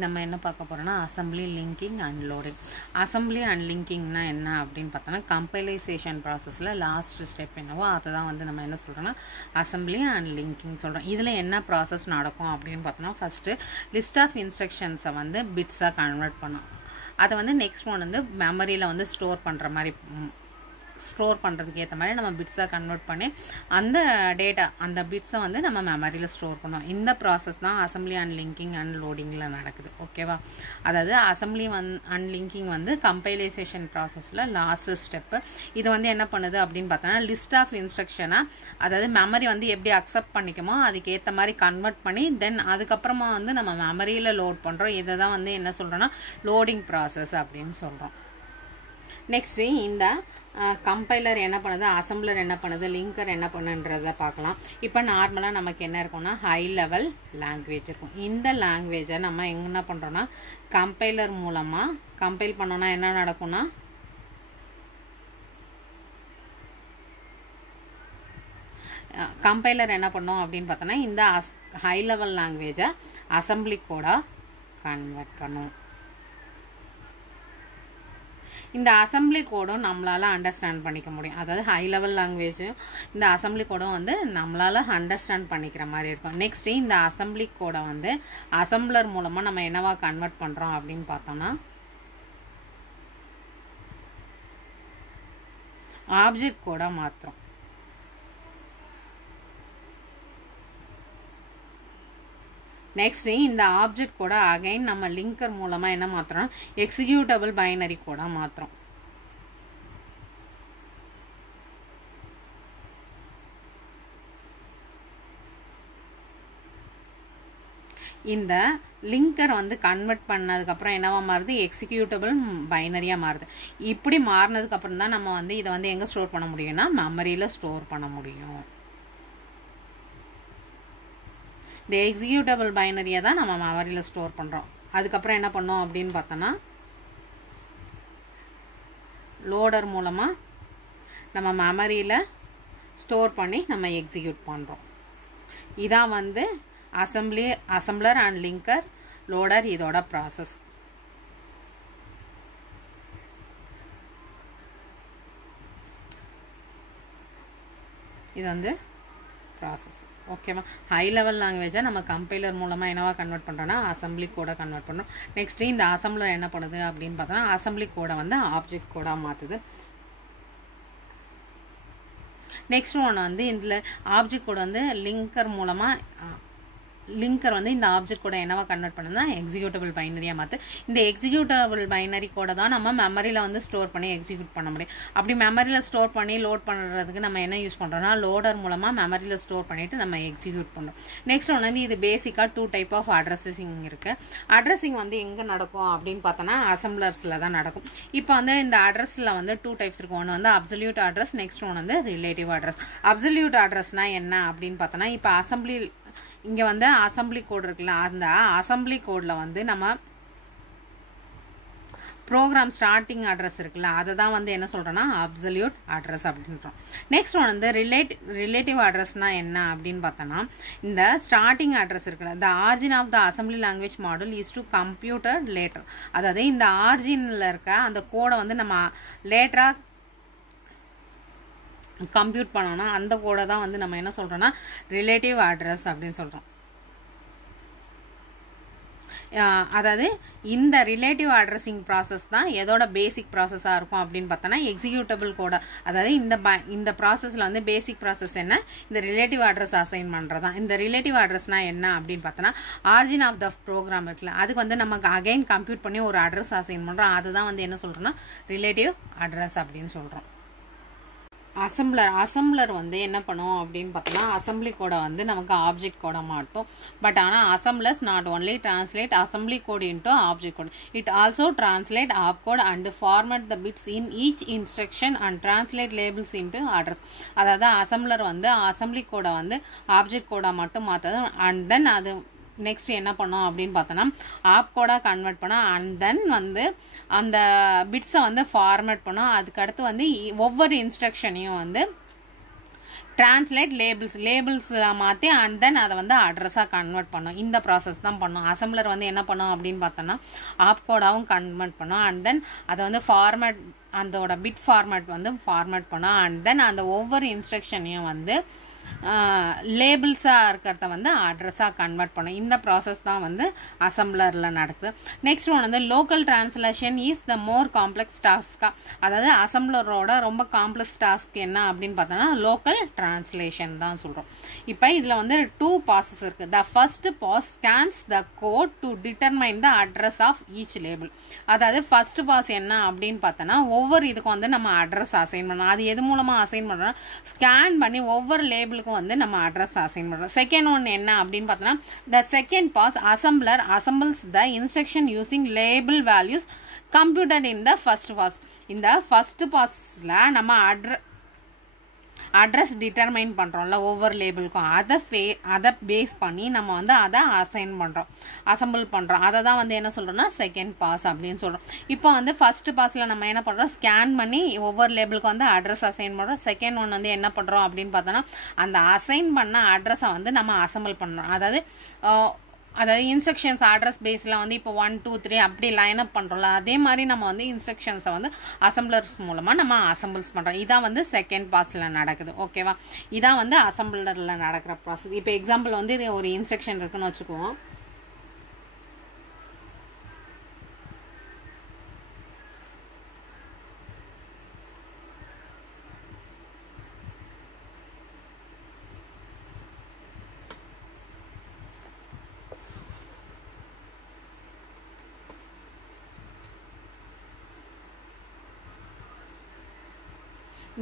நம்ம என்ன பார்க்க போறோம்னா assembly linking and loading. Assembly and லிங்கிங்னா என்ன அப்படின்னு பார்த்தோம்னா கம்பைலேஷன் ப்ராசஸில் லாஸ்ட் ஸ்டெப் என்னவோ அதை தான் வந்து நம்ம என்ன சொல்கிறோம்னா அசெம்பிளி அண்ட் லிங்கிங் சொல்கிறோம். இதில் என்ன ப்ராசஸ் நடக்கும் அப்படின்னு பார்த்தோம்னா ஃபஸ்ட்டு லிஸ்ட் ஆஃப் இன்ஸ்ட்ரக்ஷன்ஸை வந்து பிட்ஸாக கன்வெர்ட் பண்ணோம். அதை வந்து நெக்ஸ்ட் ஒன் வந்து மெமரியில் வந்து ஸ்டோர் பண்ணுற மாதிரி ஸ்டோர் பண்ணுறதுக்கு ஏற்ற மாதிரி நம்ம பிட்ஸாக கன்வெர்ட் பண்ணி அந்த டேட்டா அந்த பிட்ஸை வந்து நம்ம மெமரியில் ஸ்டோர் பண்ணுவோம். இந்த ப்ராசஸ் தான் அசெம்பிளி அண்ட் லிங்கிங் அண்ட் லோடிங்கில் நடக்குது. ஓகேவா? அதாவது அசெம்பிளி அண்ட் லிங்கிங் வந்து கம்பைலேஷன் ப்ராசஸில் லாஸ்ட் ஸ்டெப்பு. இது வந்து என்ன பண்ணுது அப்படின்னு பார்த்தோன்னா லிஸ்ட் ஆஃப் இன்ஸ்ட்ரக்ஷனாக அதாவது மெமரி வந்து எப்படி அக்செப்ட் பண்ணிக்குமோ அதுக்கு ஏற்ற மாதிரி கன்வெர்ட் பண்ணி தென் அதுக்கப்புறமா வந்து நம்ம மெமரியில் லோட் பண்ணுறோம். இதை தான் வந்து என்ன சொல்கிறோன்னா லோடிங் ப்ராசஸ் அப்படின்னு சொல்கிறோம். நெக்ஸ்ட்டு இந்த கம்பைலர் என்ன பண்ணுது, அசம்பிளர் என்ன பண்ணுது, லிங்கர் என்ன பண்ணுன்றதை பார்க்கலாம். இப்போ நார்மலாக நமக்கு என்ன இருக்கும்னா ஹை லெவல் லாங்குவேஜ் இருக்கும். இந்த லாங்குவேஜை நம்ம என்ன பண்ணுறோன்னா கம்பைலர் மூலமாக கம்பைல் பண்ணோன்னா என்ன நடக்கும்னா கம்பைலர் என்ன பண்ணோம் அப்படின்னு பார்த்தோன்னா இந்த ஹை லெவல் லாங்குவேஜை அசம்பிளி கோடாக கன்வெர்ட் பண்ணும். இந்த அசம்பிளி கோடும் நம்மளால் அண்டர்ஸ்டாண்ட் பண்ணிக்க முடியும். அதாவது ஹை லெவல் லாங்குவேஜ் இந்த அசம்பிளி கோடும் வந்து நம்மளால் அண்டர்ஸ்டாண்ட் பண்ணிக்கிற மாதிரி இருக்கும். நெக்ஸ்ட்டு இந்த அசம்பிளி கோடை வந்து அசம்பிளர் மூலமாக நம்ம என்னவா கன்வெர்ட் பண்ணுறோம் அப்படின்னு பார்த்தோம்னா ஆப்ஜெக்ட் கோடாக மாற்றுறோம். நெக்ஸ்ட்டு இந்த ஆப்ஜெக்ட் கூட அகைன் நம்ம லிங்கர் மூலமாக என்ன மாற்றுறோம் எக்ஸிக்யூட்டபிள் பைனரி கூட மாற்றுறோம். இந்த லிங்கர் வந்து கன்வெர்ட் பண்ணதுக்கப்புறம் என்னவா மாறுது எக்ஸிக்யூட்டபிள் பைனரியாக மாறுது. இப்படி மாறினதுக்கப்புறம் தான் நம்ம வந்து இதை வந்து எங்கே ஸ்டோர் பண்ண முடியும்னா மெமரியில் ஸ்டோர் பண்ண முடியும். இந்த எக்ஸிக்யூட்டபிள் பைனரியை தான் நம்ம மெமரியில் ஸ்டோர் பண்ணுறோம். அதுக்கப்புறம் என்ன பண்ணோம் அப்படின்னு பார்த்தோன்னா லோடர் மூலமாக நம்ம மெமரியில் ஸ்டோர் பண்ணி நம்ம எக்ஸிக்யூட் பண்ணுறோம். இதான் வந்து அசம்பிளர் அண்ட் லிங்கர் லோடர் இதோட ப்ராசஸ். இது வந்து ப்ராசஸ். ஓகேவா? ஹை லெவல் லாங்குவேஜை நம்ம கம்பைலர் மூலமாக என்னவா கன்வெர்ட் பண்ணுறோன்னா அசம்பிளி கோடை கன்வெர்ட் பண்ணுறோம். நெக்ஸ்ட்டு இந்த அசம்பிளர் என்ன பண்ணுது அப்படின்னு பார்த்தோன்னா அசம்பிளி கோடை வந்து ஆப்ஜெக்ட் கோடாக மாற்றுது. நெக்ஸ்ட் ஒன்று வந்து இதில் ஆப்ஜெக்ட் கோடை வந்து லிங்கர் வந்து இந்த ஆப்ஜெக்ட் கோடை என்னவா கன்வெர்ட் பண்ணுதுன்னா எக்ஸிக்யூட்டபிள் பைனரியாக மாற்று. இந்த எக்ஸிக்யூட்டபிள் பைனரி கோடை தான் நம்ம மெமரியில் வந்து ஸ்டோர் பண்ணி எக்ஸிக்யூட் பண்ண முடியும். அப்படி மெமரியில் ஸ்டோர் பண்ணி லோட் பண்ணுறதுக்கு நம்ம என்ன யூஸ் பண்ணுறோம்னா லோடர் மூலமாக மெமரியில் ஸ்டோர் பண்ணிவிட்டு நம்ம எக்ஸிக்யூட் பண்ணுறோம். நெக்ஸ்ட் ஒன்று வந்து இது பேசிக்காக 2 டைப் ஆஃப் அட்ரஸிங் இருக்குது. அட்ரஸிங் வந்து எங்கே நடக்கும் அப்படின்னு பார்த்தோன்னா அசம்பிளர்ஸில் தான் நடக்கும். இப்போ வந்து இந்த அட்ரஸில் வந்து 2 டைப்ஸ் இருக்கும். ஒன்று வந்து அப்சல்யூட் அட்ரஸ், நெக்ஸ்ட் ஒன்று வந்து ரிலேட்டிவ் அட்ரஸ். அப்சல்யூட் அட்ரஸ்னால் என்ன அப்படின்னு பார்த்தோன்னா இப்போ இங்கே வந்து அசம்பிளி கோட் இருக்குல்ல, அந்த அசம்பிளி கோடில் வந்து நம்ம ப்ரோக்ராம் ஸ்டார்டிங் அட்ரஸ் இருக்குல்ல அதை தான் வந்து என்ன சொல்கிறோன்னா அப்சல்யூட் அட்ரஸ் அப்படின்றோம். நெக்ஸ்ட் ஒன் வந்து ரிலேட்டிவ் அட்ரஸ்னால் என்ன அப்படின்னு பார்த்தோன்னா இந்த ஸ்டார்டிங் அட்ரஸ் இருக்குல்ல the origin of the assembly language model is to computer later. அதாவது இந்த ஆர்ஜினில் இருக்க அந்த கோடை வந்து நம்ம லேட்டராக கம்ப்யூட் பண்ணோன்னா அந்த கோடை தான் வந்து நம்ம என்ன சொல்கிறோன்னா ரிலேட்டிவ் அட்ரஸ் அப்படின்னு சொல்கிறோம். அதாவது இந்த ரிலேட்டிவ் அட்ரஸிங் ப்ராசஸ் தான் எதோட பேசிக் ப்ராசஸாக இருக்கும் அப்படின்னு பார்த்தோன்னா எக்ஸிக்யூட்டபிள் கோடை. அதாவது இந்த ப்ராசஸில் வந்து பேசிக் ப்ராசஸ் என்ன இந்த ரிலேட்டிவ் அட்ரஸ் அசைன் பண்ணுறது தான். இந்த ரிலேட்டிவ் அட்ரஸ்னால் என்ன அப்படின்னு பார்த்தோன்னா ஆர்ஜின் ஆஃப் த ப்ரோக்ராம் இருக்குல்ல அதுக்கு வந்து நமக்கு அகைன் கம்ப்யூட் பண்ணி ஒரு அட்ரஸ் அசைன் பண்ணுறோம். அதுதான் வந்து என்ன சொல்கிறோன்னா ரிலேட்டிவ் அட்ரஸ் அப்படின்னு சொல்கிறோம். அசம்பிளர் வந்து என்ன பண்ணும் அப்படின்னு பார்த்தோன்னா அசம்பிளி கோடை வந்து நமக்கு ஆப்ஜெக்ட் கோடை மாட்டோம். பட் ஆனால் assemblers not only translate assembly code into object code, it also translate op code and format the bits in each instruction and translate labels into address. அதாவது அசம்பிளர் வந்து அசம்பிளி கோடை வந்து ஆப்ஜெக்ட் கோடை மட்டும் மாற்றாது அண்ட் தென் அது next என்ன பண்ணோம் அப்படின்னு பார்த்தோன்னா ஆப் கோடாக கன்வெர்ட் பண்ணோம் அண்ட் தென் வந்து அந்த பிட்ஸை வந்து ஃபார்மேட் பண்ணோம். அதுக்கடுத்து வந்து ஒவ்வொரு இன்ஸ்ட்ரக்ஷனையும் வந்து டிரான்ஸ்லேட் லேபிள்ஸ் மாற்றி அண்ட் தென் அதை வந்து அட்ரஸாக கன்வெர்ட் பண்ணும். இந்த ப்ராசஸ் தான் பண்ணும். அசம்பிளர் வந்து என்ன பண்ணும் அப்படின்னு பார்த்தோன்னா ஆப்கோடாகவும் கன்வெர்ட் பண்ணும். அண்ட் தென் அதை வந்து ஃபார்மேட், அதோட பிட் ஃபார்மேட் வந்து ஃபார்மேட் பண்ணும். அண்ட் தென் அந்த ஒவ்வொரு இன்ஸ்ட்ரக்ஷனையும் வந்து லேபிள்ஸாக இருக்கிறத வந்து அட்ரஸாக கன்வெர்ட் பண்ணும். இந்த ப்ராசஸ் தான் வந்து அசம்பிளரில் நடக்குது. நெக்ஸ்ட் ஒன் வந்து local translation is the more complex டாஸ்கா. அதாவது அசம்பிளரோட ரொம்ப காம்ப்ளெக்ஸ் டாஸ்க் என்ன அப்படின்னு பார்த்தோன்னா லோக்கல் டிரான்ஸ்லேஷன் தான் சொல்கிறோம். இப்போ இதில் வந்து 2 பாஸஸ் இருக்குது. The first pass scans the code to determine the address of each label. அதாவது ஃபர்ஸ்ட் பாஸ் என்ன அப்படின்னு பார்த்தோன்னா ஒவ்வொரு இதுக்கும் வந்து நம்ம அட்ரஸ் அசைன் பண்ணணும். அது எது மூலமாக அசைன் பண்ணுறோம்னா ஸ்கேன் பண்ணி ஒவ்வொரு லேபிளுக்கும் வந்து நம்ம அட்ரஸ் அசைன் பண்றோம். செகண்ட் ஒன் என்ன அப்படின்னு பார்த்தோம்னா the second pass assembler assembles the instruction using label values computed in the first pass. இந்த ஃபர்ஸ்ட் பாஸ்ல நம்ம அட்ரஸ் டிட்டர்மைன் பண்ணுறோம்ல ஒவ்வொரு லேபிளுக்கும், அதை பேஸ் பண்ணி நம்ம வந்து அதை அசைன் பண்ணுறோம், அசம்பிள் பண்ணுறோம். அதை தான் வந்து என்ன சொல்கிறோம்னா செகண்ட் பாஸ் அப்படின்னு சொல்கிறோம். இப்போ வந்து ஃபர்ஸ்ட் பாஸில் நம்ம என்ன பண்ணுறோம், ஸ்கேன் பண்ணி ஒவ்வொரு லேபிளுக்கும் வந்து அட்ரஸ் அசைன் பண்ணுறோம். செகண்ட் ஒன் வந்து என்ன பண்ணுறோம் அப்படின்னு பார்த்தோன்னா அந்த அசைன் பண்ண அட்ரஸை வந்து நம்ம அசம்பிள் பண்ணுறோம். அதாவது இன்ஸ்ட்ரக்ஷன்ஸ் அட்ரஸ் பேஸில் வந்து இப்போ 1 2 3 அப்படி லைன் அப் பண்ணுறோம்ல, அதே மாதிரி நம்ம வந்து இன்ஸ்ட்ரக்ஷன்ஸை வந்து அசம்பிளர்ஸ் மூலமாக நம்ம அசம்பிள்ஸ் பண்ணுறோம். இதான் வந்து செகண்ட் பாஸில் நடக்குது. ஓகேவா, இதான் வந்து அசம்பிளரில் நடக்கிற ப்ராசஸ். இப்போ எக்ஸாம்பிள் வந்து ஒரு இன்ஸ்ட்ரக்ஷன் இருக்குன்னு வச்சுக்குவோம்.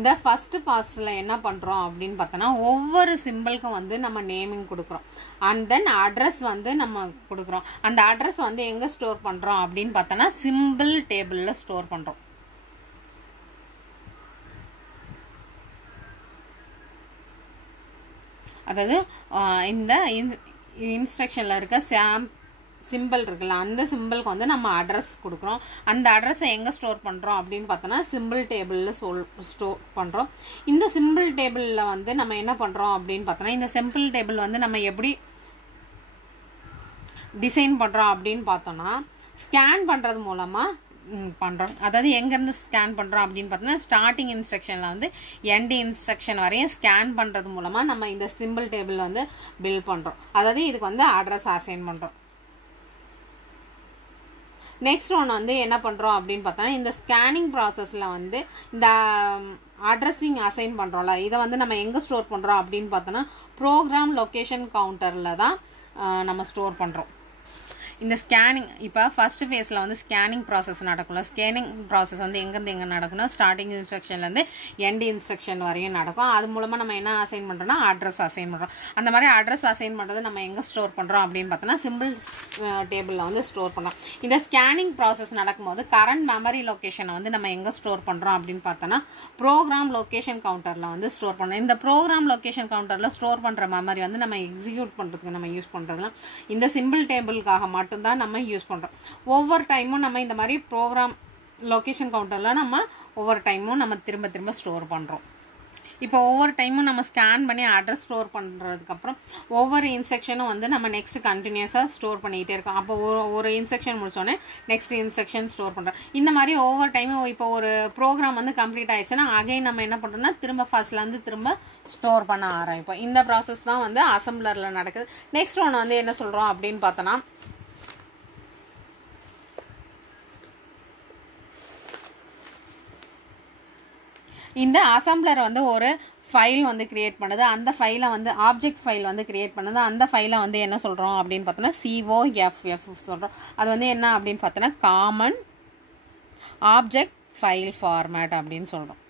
இந்த ஃபர்ஸ்ட் பாஸில் என்ன பண்ணுறோம் அப்படின்னு பார்த்தோன்னா ஒவ்வொரு சிம்பிளுக்கும் வந்து நம்ம நேமிங் கொடுக்குறோம். அண்ட் தென் அட்ரஸ் வந்து நம்ம கொடுக்குறோம். அந்த அட்ரஸ் வந்து எங்கே ஸ்டோர் பண்ணுறோம் அப்படின்னு பார்த்தோன்னா சிம்பிள் டேபிளில் ஸ்டோர் பண்ணுறோம். அதாவது இந்த இன்ஸ்ட்ரக்ஷனில் இருக்க சிம்பிள் இருக்குல்ல, அந்த சிம்பிளுக்கு வந்து நம்ம அட்ரஸ் கொடுக்குறோம். அந்த அட்ரஸை எங்கே ஸ்டோர் பண்ணுறோம் அப்படின்னு பார்த்தோன்னா சிம்பிள் டேபிளில் ஸ்டோர் பண்ணுறோம். இந்த சிம்பிள் டேபிளில் வந்து நம்ம என்ன பண்ணுறோம் அப்படின்னு பார்த்தோன்னா இந்த சிம்பிள் டேபிள் வந்து நம்ம எப்படி டிசைன் பண்ணுறோம் அப்படின்னு பார்த்தோன்னா ஸ்கேன் பண்ணுறது மூலமாக பண்ணுறோம். அதாவது எங்கேருந்து ஸ்கேன் பண்ணுறோம் அப்படின்னு பார்த்தோன்னா ஸ்டார்டிங் இன்ஸ்ட்ரக்ஷனில் வந்து எண்ட் இன்ஸ்ட்ரக்ஷன் வரையும் ஸ்கேன் பண்ணுறது மூலமாக நம்ம இந்த சிம்பிள் டேபிள் வந்து பில்ட் பண்ணுறோம். அதாவது இதுக்கு வந்து அட்ரஸ் அசைன் பண்ணுறோம். நெக்ஸ்ட் ஒன் வந்து என்ன பண்ணுறோம் அப்படின்னு பார்த்தோன்னா இந்த ஸ்கேனிங் ப்ராசஸில் வந்து இந்த அட்ரஸிங் அசைன் பண்ணுறோம்ல, இதை வந்து நம்ம எங்கே ஸ்டோர் பண்ணுறோம் அப்படின்னு பார்த்தோன்னா ப்ரோக்ராம் லொக்கேஷன் கவுண்டரில் தான் நம்ம ஸ்டோர் பண்ணுறோம். இந்த ஸ்கேனிங் இப்போ ஃபர்ஸ்ட் ஃபேஸில் வந்து ஸ்கேனிங் ப்ராசஸ் நடக்கும்ல, ஸ்கேனிங் ப்ராசஸ் வந்து எங்கேருந்து எங்கே நடக்கும்னா ஸ்டார்டிங் இன்ஸ்ட்ரக்ஷன்லேருந்து எண்ட் இன்ஸ்ட்ரக்ஷன் வரையும் நடக்கும். அது மூலமாக நம்ம என்ன அசைன் பண்ணுறோம்னா அட்ரஸ் அசைன் பண்ணுறோம். அந்த மாதிரி அட்ரஸ் அசைன் பண்ணுறது நம்ம எங்கே ஸ்டோர் பண்ணுறோம் அப்படின்னு பார்த்தோன்னா சிம்பிள் டேபிளில் வந்து ஸ்டோர் பண்ணுறோம். இந்த ஸ்கேனிங் ப்ராசஸ் நடக்கும்போது கரண்ட் மெமரி லொக்கேஷனை வந்து நம்ம எங்கே ஸ்டோர் பண்ணுறோம் அப்படின்னு பார்த்தோன்னா ப்ரோக்ராம் லொக்கேஷன் கவுண்டரில் வந்து ஸ்டோர் பண்ணுறோம். இந்த ப்ரோக்ராம் லொக்கேஷன் கவுண்டரில் ஸ்டோர் பண்ணுற மெமரி வந்து நம்ம எக்ஸிக்யூட் பண்ணுறதுக்கு நம்ம யூஸ் பண்ணுறதுலாம் இந்த சிம்பிள் டேபிளுக்காக மட்டும் தான் நம்ம யூஸ் பண்றோம். ஒவ்வொரு டைமும் நம்ம இந்த மாதிரி ப்ரோக்ராம் லொகேஷன் கவுண்டர்ல நம்ம ஒவ்வொரு டைமும் நம்ம திரும்ப ஸ்டோர் பண்றோம். இப்போ ஒவ்வொரு டைமும் நம்ம ஸ்கேன் பண்ணி அட்ரஸ் ஸ்டோர் பண்ணுறதுக்கு அப்புறம் ஒவ்வொரு இன்ஸ்ட்ரக்ஷனும் வந்து நம்ம நெக்ஸ்ட் கண்டினியூஸாக ஸ்டோர் பண்ணிகிட்டே இருக்கோம். அப்போ ஒரு இன்ஸ்ட்ரக்ஷன் முடிச்சோடனே நெக்ஸ்ட் இன்ஸ்ட்ரக்ஷன் ஸ்டோர் பண்ணுறோம். இந்த மாதிரி ஒவ்வொரு டைமும் இப்போ ஒரு ப்ரோக்ராம் வந்து கம்ப்ளீட் ஆயிடுச்சுன்னா அகைன் நம்ம என்ன பண்ணுறோம்னா திரும்ப ஃபர்ஸ்ட்லேருந்து திரும்ப ஸ்டோர் பண்ண ஆரம்பிப்போம். இந்த ப்ராசஸ் தான் வந்து அசம்பிளரில் நடக்குது. நெக்ஸ்ட் ஒன்று வந்து என்ன சொல்கிறோம் அப்படின்னு பார்த்தோன்னா இந்த அசம்பிளர் வந்து ஒரு ஃபைல் வந்து கிரியேட் பண்ணுது. அந்த ஃபைலை வந்து ஆப்ஜெக்ட் ஃபைல் வந்து கிரியேட் பண்ணுது. அந்த ஃபைலை வந்து என்ன சொல்கிறோம் அப்படின்னு பார்த்தோன்னா COFF சொல்கிறோம். அது வந்து என்ன அப்படின்னு பார்த்தோன்னா காமன் ஆப்ஜெக்ட் ஃபைல் ஃபார்மேட் அப்படின்னு சொல்கிறோம்.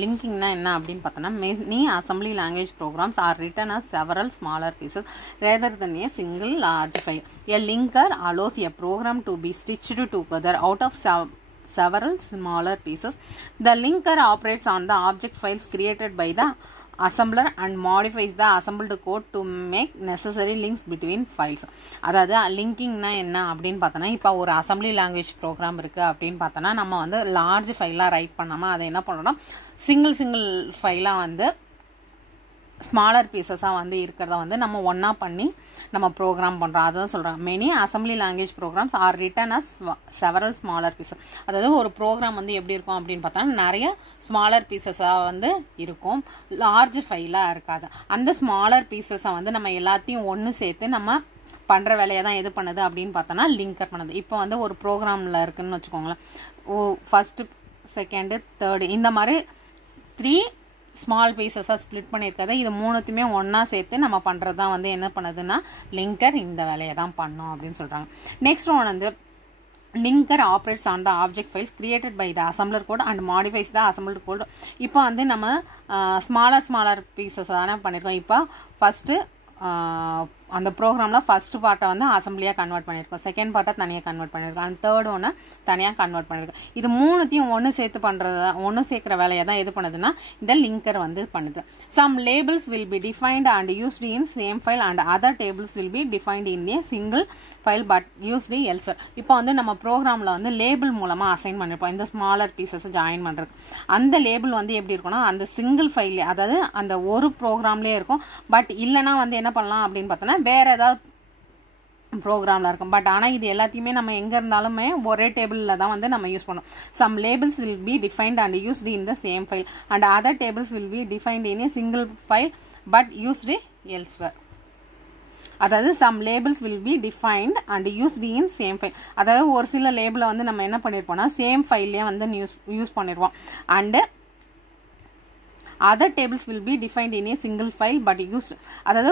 லிங்கிங்னா என்ன அப்படின்னு பார்த்தோன்னா many assembly language programs are written as several smaller pieces rather than a single large file. A linker allows a program to be stitched together out of several smaller pieces. The linker operates on the object files created by the assembler and modifies the assembled code to make necessary links between files. அதாவது லிங்கிங்னா என்ன அப்படின்னு பார்த்தோன்னா, இப்போ ஒரு assembly language program இருக்குது அப்படின்னு பார்த்தோன்னா, நம்ம வந்து லார்ஜ் ஃபைலாக ரைட் பண்ணாமல் அதை என்ன பண்ணோம்னா சிங்கிள் ஃபைலாக வந்து ஸ்மாலர் பீசஸாக வந்து இருக்கிறத வந்து நம்ம ஒன்றா பண்ணி நம்ம ப்ரோக்ராம் பண்ணுறோம். அதுதான் சொல்கிறோம். Many assembly language programs are written as several smaller pieces. அதாவது ஒரு ப்ரோக்ராம் வந்து எப்படி இருக்கும் அப்படின்னு பார்த்தோன்னா நிறைய ஸ்மாலர் பீசஸாக வந்து இருக்கும், லார்ஜ் ஃபைலாக இருக்காது. அந்த ஸ்மாலர் பீசஸை வந்து நம்ம எல்லாத்தையும் ஒன்று சேர்த்து நம்ம பண்ணுற வேலையை தான் எது பண்ணுது அப்படின்னு பார்த்தோன்னா லிங்கர் பண்ணுது. இப்போ வந்து ஒரு ப்ரோக்ராமில் இருக்குதுன்னு வச்சுக்கோங்களேன். ஃபஸ்ட்டு, செகண்டு, தேர்டு இந்த மாதிரி 3 ஸ்மால் பீசஸாக ஸ்ப்ளிட் பண்ணியிருக்காது. இது மூணுத்தையுமே ஒன்றா சேர்த்து நம்ம பண்ணுறது தான் வந்து என்ன பண்ணுதுன்னா லிங்கர் இந்த வேலையை தான் பண்ணோம் அப்படின்னு சொல்கிறாங்க. நெக்ஸ்ட் ஒன் வந்து linker operates on the object files created by the assembler code and modifies the assembled code. இப்போ வந்து நம்ம ஸ்மாலர் பீசஸ் தானே பண்ணியிருக்கோம். இப்போ ஃபஸ்ட்டு அந்த ப்ரோக்ராமில் ஃபஸ்ட்டு பார்ட்டை வந்து அசம்பிளியாக கன்வெர்ட் பண்ணியிருக்கோம், செகண்ட் பார்ட்டை தனியாக கன்வெர்ட் பண்ணியிருக்கோம், அந்த தேர்ட் ஒன்று தனியாக கன்வெர்ட் பண்ணியிருக்கோம். இது மூணுத்தையும் ஒன்று சேர்த்து பண்ணுறது தான், ஒன்று சேர்க்குற வேலையை தான் எது பண்ணுதுன்னா இந்த லிங்கர் வந்து பண்ணுது. Some labels will be defined and used in same file and other tables will be defined in a single file but used elsewhere. இப்போ வந்து நம்ம ப்ரோக்ராமில் வந்து லேபிள் மூலமாக அசைன் பண்ணியிருப்போம் இந்த ஸ்மாலர் பீசஸை ஜாயின் பண்ணுறது. அந்த லேபிள் வந்து எப்படி இருக்குன்னா அந்த சிங்கிள் ஃபைல்லே, அதாவது அந்த ஒரு ப்ரோக்ராம்லேயே இருக்கும். பட் இல்லைனா வந்து என்ன பண்ணலாம் அப்படின்னு பார்த்தோன்னா வேறு ஏதாவது ப்ரோக்ராமில் இருக்கும். பட் ஆனால் இது எல்லாத்தையுமே நம்ம எங்கே இருந்தாலுமே ஒரே டேபிளில் தான் வந்து நம்ம யூஸ் பண்ணோம். Some labels will be defined and used in the same file and other tables will be defined in a single file but used elsewhere. அதாவது some labels will be defined and used in same file. அதாவது ஒரு சில லேபிளை வந்து நம்ம என்ன பண்ணியிருப்போம்னா same ஃபைல்லே வந்து use பண்ணிடுவோம். And other tables will be defined in a single file but used, அதாவது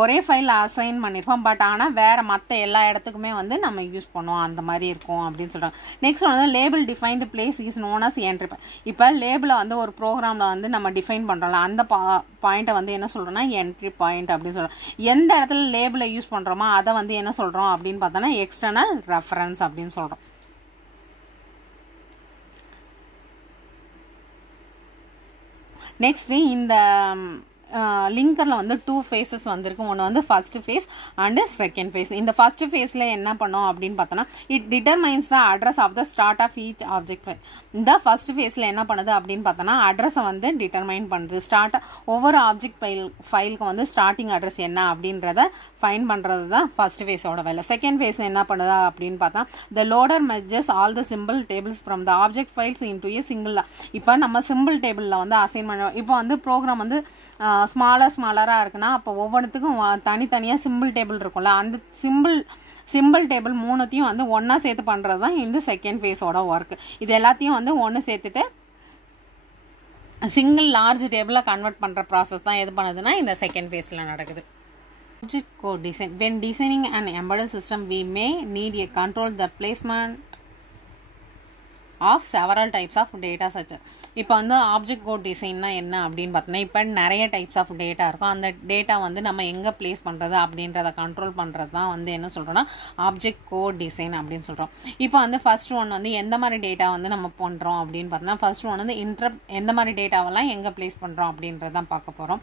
ஒரே ஃபைல் அசைன் பண்ணியிருப்போம் பட் ஆனால் வேறு மற்ற எல்லா இடத்துக்குமே வந்து நம்ம யூஸ் பண்ணுவோம், அந்த மாதிரி இருக்கும் அப்படின்னு சொல்கிறாங்க. நெக்ஸ்ட் வந்து label defined place is known as entry point. இப்போ லேபிளை வந்து ஒரு ப்ரோக்ராமில் வந்து நம்ம டிஃபைன் பண்ணுறோம்ல அந்த பாயிண்ட்டை வந்து என்ன சொல்கிறோன்னா என்ட்ரி பாயிண்ட் அப்படின்னு சொல்கிறோம். எந்த இடத்துல லேபிளை யூஸ் பண்ணுறோமோ அதை வந்து என்ன சொல்கிறோம் அப்படின்னு பார்த்தோன்னா எக்ஸ்டர்னல் ரெஃபரன்ஸ் அப்படின்னு சொல்கிறோம். நெக்ஸ்ட் இந்த லிங்கரில் வந்து 2 phases வந்திருக்கு. ஒன்று வந்து first phase and second phase. இந்த ஃபர்ஸ்ட் ஃபேஸில் என்ன பண்ணோம் அப்படின்னு பார்த்தோன்னா it determines the address of the start of each object file. இந்த ஃபர்ஸ்ட் ஃபேஸில் என்ன பண்ணுது அப்படின்னு பார்த்தோன்னா அட்ரஸை வந்து டிட்டர்மைன் பண்ணுறது. ஒவ்வொரு ஆப்ஜெக்ட் ஃபைலுக்கு வந்து ஸ்டார்டிங் அட்ரஸ் என்ன அப்படின்றத ஃபைன் பண்ணுறது தான் ஃபர்ஸ்ட் ஃபேஸோட வேலை. செகண்ட் ஃபேஸ் என்ன பண்ணுதா அப்படின்னு பார்த்தா the loader merges all the simple tables from the object files into a single. இப்போ நம்ம சிம்பிள் டேபிளில் வந்து அசைன் பண்ணுவோம். இப்போ வந்து ப்ரோக்ராம் வந்து ஸ்மாலராக இருக்குன்னா அப்போ ஒவ்வொன்றுத்துக்கும் தனித்தனியாக சிம்பிள் டேபிள் இருக்கும்ல, அந்த சிம்பிள் டேபிள் மூணுத்தையும் வந்து ஒன்றா சேர்த்து பண்ணுறது தான் இந்த செகண்ட் ஃபேஸோட ஒர்க். இது எல்லாத்தையும் வந்து ஒன்று சேர்த்துட்டு சிங்கிள் லார்ஜ் டேபிளில் கன்வெர்ட் பண்ணுற ப்ராசஸ் தான் எது பண்ணுதுன்னா இந்த செகண்ட் ஃபேஸில் நடக்குது. Object code design. When designing an embedded system, we may need a control the placement of several types of data such. இப்போ வந்து ஆப்ஜெக்ட் கோட் டிசைன்னா என்ன அப்படின்னு பார்த்தோன்னா இப்போ நிறைய டைப்ஸ் ஆஃப் டேட்டா இருக்கும். அந்த டேட்டா வந்து நம்ம எங்கே ப்ளேஸ் பண்ணுறது அப்படின்றத கண்ட்ரோல் பண்ணுறது தான் வந்து என்ன சொல்கிறோன்னா ஆப்ஜெக்ட் கோட் டிசைன் அப்படின்னு சொல்கிறோம். இப்போ வந்து ஃபர்ஸ்ட் ஒன் வந்து எந்த மாதிரி டேட்டா வந்து நம்ம பண்ணுறோம் அப்படின்னு பார்த்தோன்னா ஃபர்ஸ்ட் ஒன் வந்து எந்த மாதிரி டேட்டாவெல்லாம் எங்கே ப்ளேஸ் பண்ணுறோம் அப்படின்றது தான் பார்க்க போகிறோம்.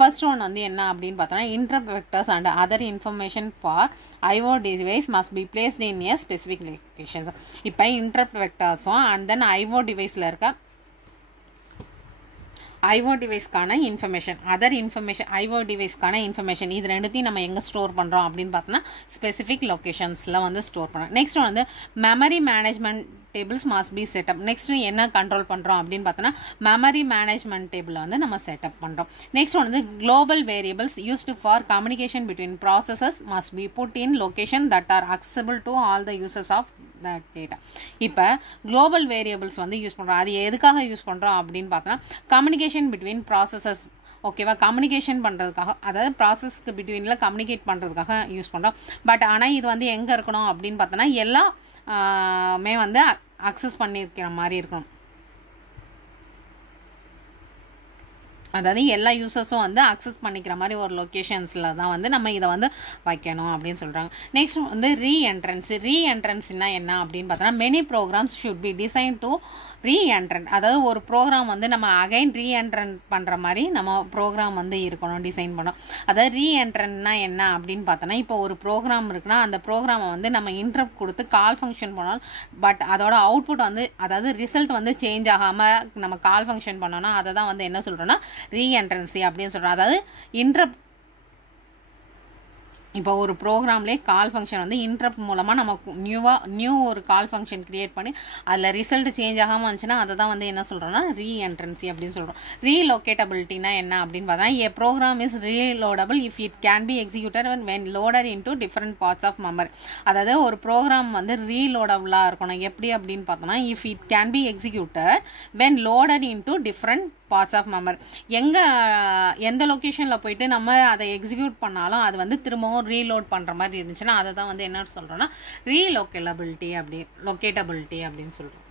ஃபர்ஸ்ட் ஒன் வந்து என்ன அப்படின்னு பார்த்தோன்னா interrupt vectors and other information for IO device must be placed in a specific locations. இப்போ interrupt vector and then IO deviceல இருக்க IO டிவைஸ்க்கான இன்ஃபர்மேஷன், அதர் இன்ஃபர்மேஷன், IO டிவைஸ்க்கான இன்ஃபர்மேஷன், இது ரெண்டுத்தையும் நம்ம எங்கே ஸ்டோர் பண்ணுறோம் அப்படின்னு பார்த்தோன்னா ஸ்பெசிஃபிக் லொக்கேஷன்ஸில் வந்து ஸ்டோர் பண்ணுறோம். நெக்ஸ்ட் வந்து memory management tables must be set up. Next என்ன கண்ட்ரோல் பண்ணுறோம் அப்படின்னு பார்த்தோன்னா மெமரி மேனேஜ்மெண்ட் டேபிள் வந்து நம்ம செட்டப் பண்ணுறோம். நெக்ஸ்ட் வந்து global variables used for communication between processes must be put in location that are accessible to all the users of that data. இப்போ global variables வந்து யூஸ் பண்ணுறோம். அது எதுக்காக யூஸ் பண்ணுறோம் அப்படின்னு பார்த்தோன்னா கம்யூனிகேஷன் பிட்வீன் ப்ராசஸஸ், ஓகேவா, கம்யூனிகேஷன் பண்ணுறதுக்காக, அதாவது ப்ராசஸ்க்கு பிட்வீனில் கம்யூனிகேட் பண்ணுறதுக்காக யூஸ் பண்ணுறோம். பட் ஆனால் இது வந்து எங்கே இருக்கணும் அப்படின்னு பார்த்தோன்னா எல்லாமே வந்து அக்சஸ் பண்ணியிருக்கிற மாதிரி இருக்கணும். அதாவது எல்லா யூசர்ஸும் வந்து அக்சஸ் பண்ணிக்கிற மாதிரி ஒரு லொக்கேஷன்ஸில் தான் வந்து நம்ம இதை வந்து வைக்கணும் அப்படின்னு சொல்கிறாங்க. நெக்ஸ்ட் வந்து ரீஎன்ட்ரன்ஸ்னா என்ன அப்படின்னு பார்த்தோன்னா many programs should be design to reentrant. அதாவது ஒரு ப்ரோக்ராம் வந்து நம்ம அகைன் ரீஎன்ட்ரன்ட் பண்ணுற மாதிரி நம்ம ப்ரோக்ராம் வந்து இருக்கணும், டிசைன் பண்ணணும். அதாவது ரீஎன்ட்ரன்ட்னா என்ன அப்படின்னு பார்த்தோன்னா இப்போ ஒரு ப்ரோக்ராம் இருக்குன்னா அந்த ப்ரோக்ராமை வந்து நம்ம இன்டரப்ட் கொடுத்து கால் ஃபங்க்ஷன் பண்ணணும். பட் அதோட அவுட்புட் வந்து அதாவது ரிசல்ட் வந்து சேஞ்ச் ஆகாமல் நம்ம கால் ஃபங்க்ஷன் பண்ணோம்னா அதை தான் வந்து என்ன சொல்கிறோன்னா ரீஎன்ட்ரன்சி அப்படின்னு சொல்கிறோம். அதாவது இன்டரப்ட் இப்போ ஒரு ப்ரோக்ராம்லேயே கால் ஃபங்க்ஷன் வந்து இன்டரப்ட் மூலமாக நம்ம நியூ ஒரு கால் ஃபங்க்ஷன் கிரியேட் பண்ணி அதில் ரிசல்ட் சேஞ்ச் ஆகாமல் வந்துச்சுன்னா அதை தான் வந்து என்ன சொல்கிறோம்னா ரீஎன்ட்ரன்சி அப்படின்னு சொல்கிறோம். ரீலொகேட்டபிலிட்டினா என்ன அப்படின்னு பார்த்தா a program is reloadable if it can be executed when loaded into different parts of memory. அதாவது ஒரு ப்ரோக்ராம் வந்து ரீலோடபிளாக இருக்கணும். எப்படி அப்படின்னு பார்த்தோன்னா if it can be executed when loaded into different parts of memory. எந்த லொக்கேஷனில் போயிட்டு நம்ம அதை எக்ஸிக்யூட் பண்ணாலும் அது வந்து திரும்பவும் ரீலோட் பண்ணுற மாதிரி இருந்துச்சுன்னா அதை தான் வந்து என்ன சொல்கிறோன்னா ரீலொகேட்டபிலிட்டி அப்படின்னு சொல்கிறோம்.